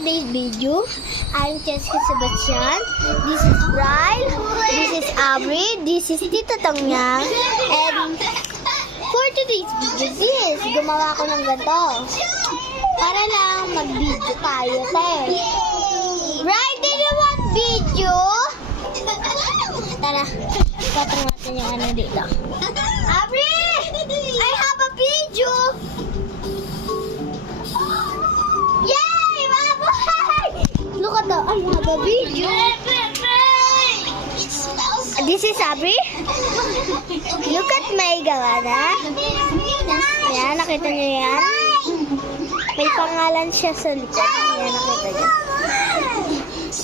today's video. I'm Jessica Sebastian. This is Bryle. This is Aubrey. This is Tita Tongyang. And for today's video, gumawa ko ng ganito. Para lang mag-video tayo, te. Bryle, do you want video? Tara, patong natin yung ano dito. Aubrey! I have a video! Yay! Mabuhay! Look at that. I have a video. This is Aubrey. Look at my gawana. Yan, nakita niyo yan? May pangalan siya sa likod. Yan, nakita niyo.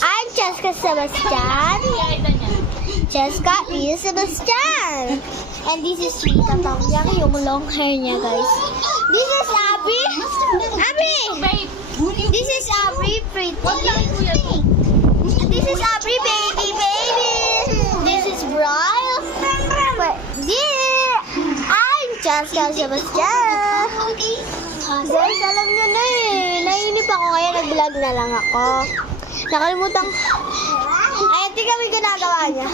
I'm Jessica Sebastian. Jessica is Sebastian. And this is Tita Tongyang, yung long hair niya, guys. This is Aubrey. Aubrey! This is Aubrey, pretty. This is Aubrey, baby. This is Bryle. I'm Jessica Sebastian. Guys, alam nyo na eh. Nainip ako kaya nag-vlog na lang ako. Nakalimutan ko. Ay, ito kami ginagawa niya.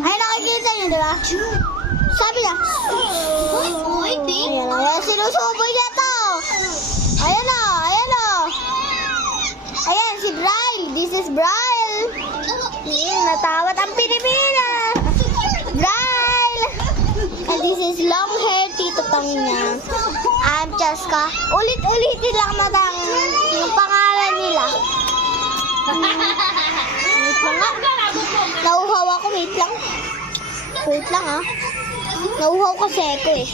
Ay, nakikita niyo, di ba? Sabi niya. Ayan na, sinusuboy niya to. Ayan na, ayan na. Ayan, si Bryle. This is Bryle. Natawat ang Pilipinas. Bryle. And this is long hair Tito Tongyang. I'm Jessica. Ulit-ulitin lang matang yung pangalan nila. Wait lang nga. Nauhaw ako. Wait lang. Wait lang ah. Nauhaw kasi ako eh.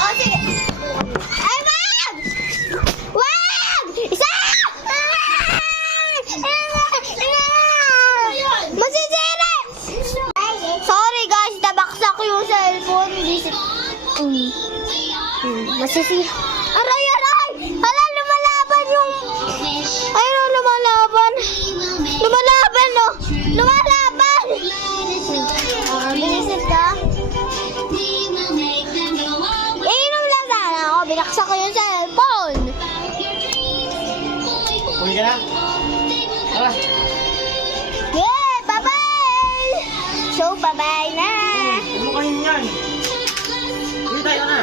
Oh, sige. Ay, wag! Wag! Isa! Masisira! Sorry guys, nabaksak yung cellphone. Masisira. Aray, aray! Hala, lumalaban yung... Ayun, lumalaban. Lumalaban, no? Lumalaban! Binisip ka? Inom lang sana ako. Binaksak ko yung cellphone. Uwi ka na? Tara. Yeah, bye-bye! So, bye-bye na! Huwag mo kayo yan. Uwi tayo na.